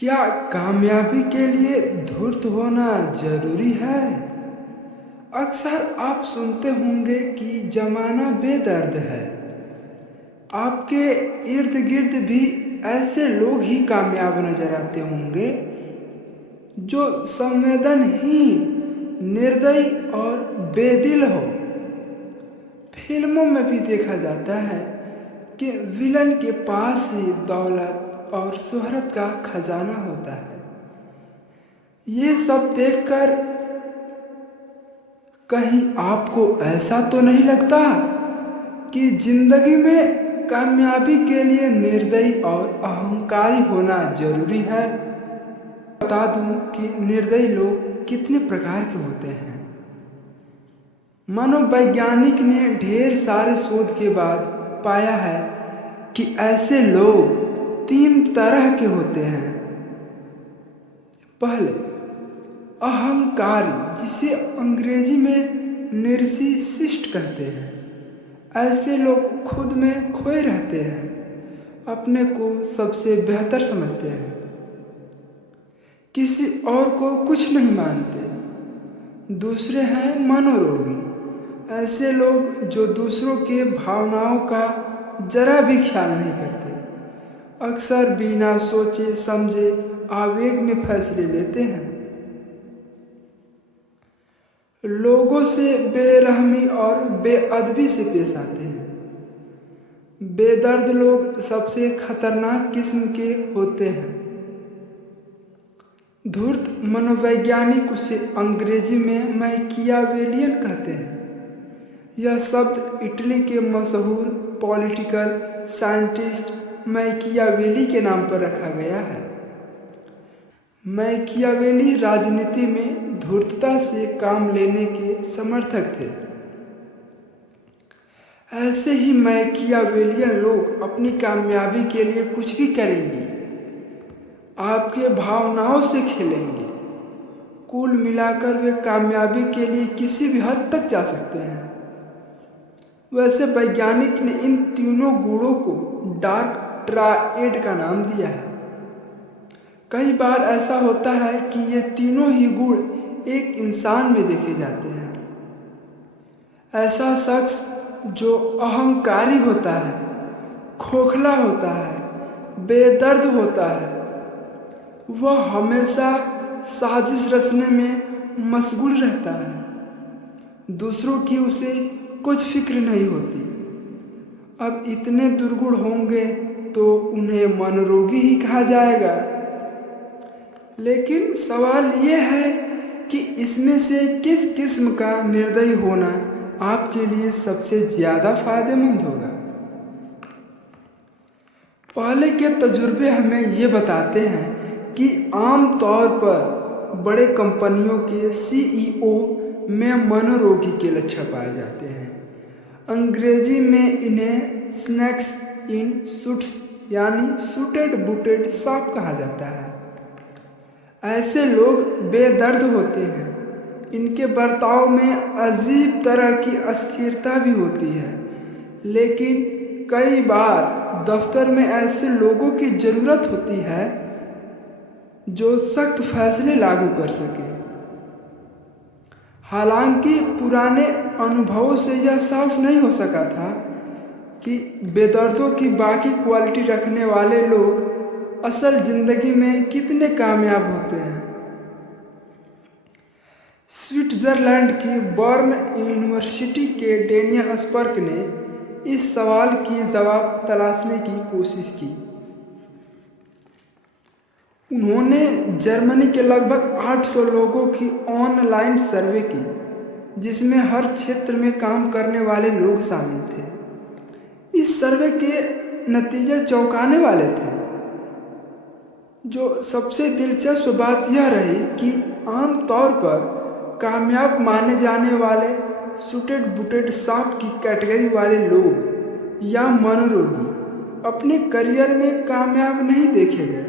क्या कामयाबी के लिए धूर्त होना जरूरी है? अक्सर आप सुनते होंगे कि जमाना बेदर्द है। आपके इर्द गिर्द भी ऐसे लोग ही कामयाब नजर आते होंगे जो संवेदनहीन, निर्दयी और बेदिल हो। फिल्मों में भी देखा जाता है कि विलन के पास ही दौलत और शोहरत का खजाना होता है। ये सब देखकर कहीं आपको ऐसा तो नहीं लगता कि जिंदगी में कामयाबी के लिए निर्दयी और अहंकारी होना जरूरी है? बता दूं कि निर्दयी लोग कितने प्रकार के होते हैं। मनोवैज्ञानिक ने ढेर सारे शोध के बाद पाया है कि ऐसे लोग 3 तरह के होते हैं। पहले, अहंकारी, जिसे अंग्रेजी में नार्सिसिस्ट कहते हैं। ऐसे लोग खुद में खोए रहते हैं, अपने को सबसे बेहतर समझते हैं, किसी और को कुछ नहीं मानते। दूसरे हैं मनोरोगी। ऐसे लोग जो दूसरों के भावनाओं का जरा भी ख्याल नहीं करते, अक्सर बिना सोचे समझे आवेग में फैसले लेते हैं। लोगों से बेरहमी और बेअदबी से पेश आते हैं। बेदर्द लोग सबसे खतरनाक किस्म के होते हैं। धूर्त मनोवैज्ञानिक उसे अंग्रेजी में मैकियावेलियन कहते हैं। यह शब्द इटली के मशहूर पॉलिटिकल साइंटिस्ट मैकियावेली के नाम पर रखा गया है। मैकियावेली राजनीति में धूर्तता से काम लेने के समर्थक थे। ऐसे ही मैकियावेलियन लोग अपनी कामयाबी के लिए कुछ भी करेंगे, आपके भावनाओं से खेलेंगे। कुल मिलाकर वे कामयाबी के लिए किसी भी हद तक जा सकते हैं। वैसे वैज्ञानिक ने इन तीनों गुणों को डार्क ट्रायड का नाम दिया है। कई बार ऐसा होता है कि ये तीनों ही गुण एक इंसान में देखे जाते हैं। ऐसा शख्स जो अहंकारी होता है, खोखला होता है, बेदर्द होता है, वह हमेशा साजिश रचने में मशगूल रहता है। दूसरों की उसे कुछ फिक्र नहीं होती। अब इतने दुर्गुण होंगे तो उन्हें मनोरोगी ही कहा जाएगा। लेकिन सवाल यह है कि इसमें से किस किस्म का निर्दयी होना आपके लिए सबसे ज्यादा फायदेमंद होगा? पहले के तजुर्बे हमें ये बताते हैं कि आम तौर पर बड़े कंपनियों के सीईओ में मनोरोगी के लक्षण पाए जाते हैं। अंग्रेजी में इन्हें स्नैक्स इन सूट्स यानी सूटेड बूटेड सांप कहा जाता है। ऐसे लोग बेदर्द होते हैं। इनके बर्ताव में अजीब तरह की अस्थिरता भी होती है। लेकिन कई बार दफ्तर में ऐसे लोगों की जरूरत होती है जो सख्त फैसले लागू कर सके। हालांकि पुराने अनुभवों से यह साफ नहीं हो सका था कि बेदर्दों की बाकी क्वालिटी रखने वाले लोग असल जिंदगी में कितने कामयाब होते हैं। स्विट्जरलैंड की बर्न यूनिवर्सिटी के डेनियल स्पर्क ने इस सवाल की जवाब तलाशने की कोशिश की। उन्होंने जर्मनी के लगभग 800 लोगों की ऑनलाइन सर्वे की, जिसमें हर क्षेत्र में काम करने वाले लोग शामिल थे। इस सर्वे के नतीजे चौंकाने वाले थे। जो सबसे दिलचस्प बात यह रही कि आम तौर पर कामयाब माने जाने वाले सूटेड बूटेड सांप की कैटेगरी वाले लोग या मनोरोगी अपने करियर में कामयाब नहीं देखे गए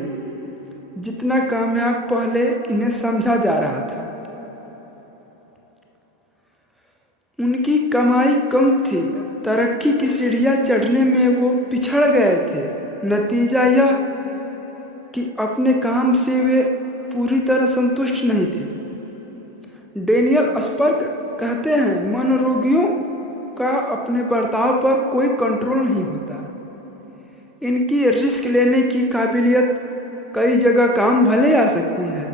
जितना कामयाब पहले इन्हें समझा जा रहा था। उनकी कमाई कम थी, तरक्की की सीढ़ियां चढ़ने में वो पिछड़ गए थे। नतीजा यह कि अपने काम से वे पूरी तरह संतुष्ट नहीं थे। डेनियल स्पर्ग कहते हैं, मनोरोगियों का अपने बर्ताव पर कोई कंट्रोल नहीं होता। इनकी रिस्क लेने की काबिलियत कई जगह काम भले आ सकती है।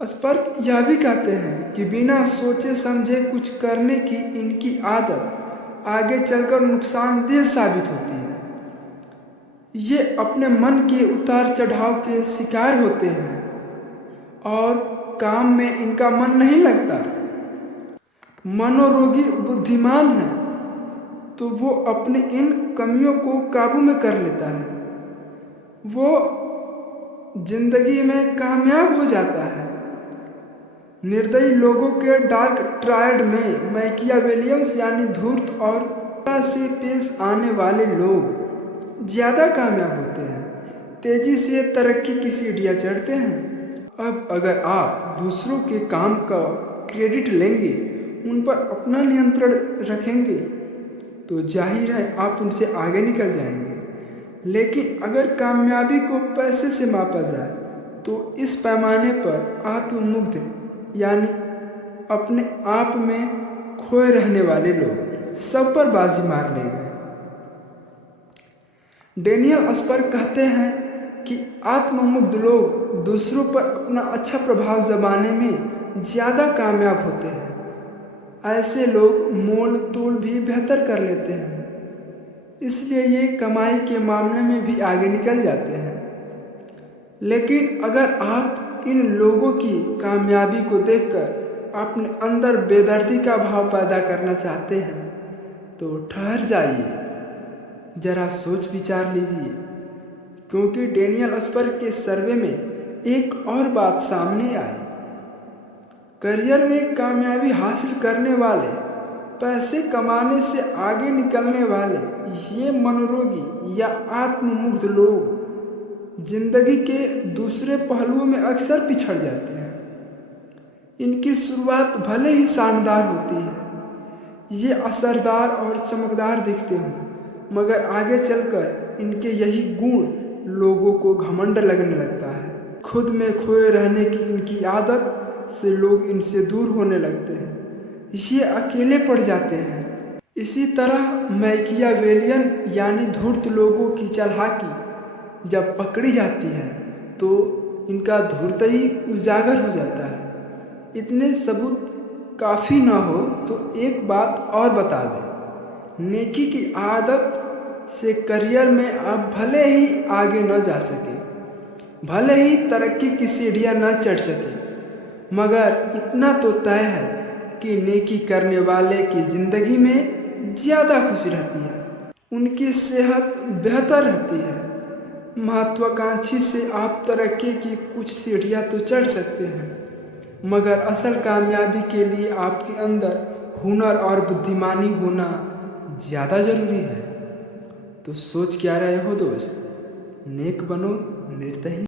स्पर्ग यह भी कहते हैं कि बिना सोचे समझे कुछ करने की इनकी आदत आगे चलकर नुकसानदेह साबित होती है। ये अपने मन के उतार चढ़ाव के शिकार होते हैं और काम में इनका मन नहीं लगता। मनोरोगी बुद्धिमान है तो वो अपने इन कमियों को काबू में कर लेता है। वो जिंदगी में कामयाब हो जाता है। निर्दयी लोगों के डार्क ट्रायड में मैकियावेलियंस यानी धूर्त और से पेश आने वाले लोग ज़्यादा कामयाब होते हैं, तेजी से तरक्की की सीढ़ियाँ चढ़ते हैं। अब अगर आप दूसरों के काम का क्रेडिट लेंगे, उन पर अपना नियंत्रण रखेंगे, तो जाहिर है आप उनसे आगे निकल जाएंगे। लेकिन अगर कामयाबी को पैसे से मापा जाए तो इस पैमाने पर आत्ममुग्ध यानी अपने आप में खोए रहने वाले लोग सब पर बाजी मार लेंगे। डेनियल स्पर्ग कहते हैं कि आत्ममुग्ध लोग दूसरों पर अपना अच्छा प्रभाव जमाने में ज़्यादा कामयाब होते हैं। ऐसे लोग मोल तोल भी बेहतर कर लेते हैं, इसलिए ये कमाई के मामले में भी आगे निकल जाते हैं। लेकिन अगर आप इन लोगों की कामयाबी को देखकर अपने अंदर बेदर्दी का भाव पैदा करना चाहते हैं तो ठहर जाइए, जरा सोच विचार लीजिए, क्योंकि डेनियल स्पर्ग के सर्वे में एक और बात सामने आई। करियर में कामयाबी हासिल करने वाले, पैसे कमाने से आगे निकलने वाले ये मनोरोगी या आत्ममुग्ध लोग जिंदगी के दूसरे पहलुओं में अक्सर पिछड़ जाते हैं। इनकी शुरुआत भले ही शानदार होती है, ये असरदार और चमकदार दिखते हैं, मगर आगे चलकर इनके यही गुण लोगों को घमंड लगने लगता है। खुद में खोए रहने की इनकी आदत से लोग इनसे दूर होने लगते हैं, ये अकेले पड़ जाते हैं। इसी तरह मैकियावेलियन यानी धूर्त लोगों की चालाकी जब पकड़ी जाती है तो इनका धूर्तही उजागर हो जाता है। इतने सबूत काफ़ी ना हो तो एक बात और बता दें, नेकी की आदत से करियर में आप भले ही आगे न जा सके, भले ही तरक्की की सीढ़ियाँ न चढ़ सके, मगर इतना तो तय है कि नेकी करने वाले की ज़िंदगी में ज़्यादा खुशी रहती है, उनकी सेहत बेहतर रहती है। महत्वाकांक्षी से आप तरक्की की कुछ सीढ़ियाँ तो चढ़ सकते हैं, मगर असल कामयाबी के लिए आपके अंदर हुनर और बुद्धिमानी होना ज़्यादा ज़रूरी है। तो सोच क्या रहे हो दोस्त, नेक बनो, निर्दयी।